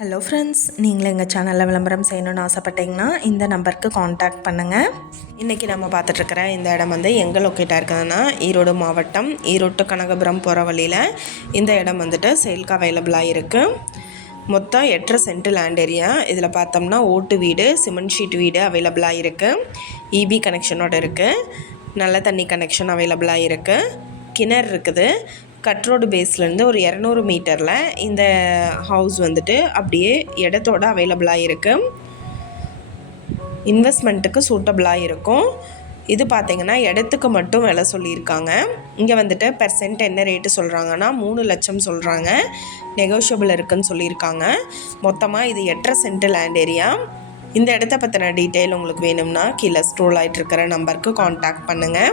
Hello friends நீங்களும் எங்கள் சேனலில் விளம்பரம் செய்யணும்னு ஆசைப்பட்டீங்கன்னா இந்த நம்பருக்கு காண்டாக்ட் பண்ணுங்கள் இன்றைக்கி நம்ம பார்த்துட்ருக்கிற இந்த இடம் வந்து எங்கே லொக்கேட்டாக இருக்குதுன்னா ஈரோடு மாவட்டம் ஈரோடு கனகபுரம் போகிற வழியில் இந்த இடம் வந்துட்டு சேல்க்கு அவைலபிளாக இருக்குது மொத்தம் எட்டரை சென்ட் லேண்ட் ஏரியா இதில் பார்த்தோம்னா ஓட்டு வீடு சிமெண்ட் ஷீட் வீடு அவைலபிளாக இருக்குது இபி கனெக்ஷனோட இருக்குது நல்ல தண்ணி கனெக்ஷன் அவைலபிளாக இருக்குது கிணறு இருக்குது. கட்ரோடு பேஸ்லேருந்து ஒரு இரநூறு மீட்டரில் இந்த ஹவுஸ் வந்துட்டு அப்படியே இடத்தோட அவைலபிளாக இருக்குது இன்வெஸ்ட்மெண்ட்டுக்கு சூட்டபிளாக இருக்கும். இது பார்த்திங்கன்னா இடத்துக்கு மட்டும் விலை சொல்லியிருக்காங்க. இங்கே வந்துட்டு பெர்சென்ட் என்ன ரேட்டு சொல்கிறாங்கன்னா மூணு லட்சம் சொல்கிறாங்க நெகோஷியபிள் இருக்குதுன்னு சொல்லியிருக்காங்க. மொத்தமாக இது எட்டரை சென்ட் லேண்ட் ஏரியா இந்த இடத்த பற்றின டீட்டெயில் உங்களுக்கு வேணும்னா கீழே ஸ்ட்ரோல் ஆகிட்டு இருக்கிற நம்பருக்கு காண்டாக்ட் பண்ணுங்கள்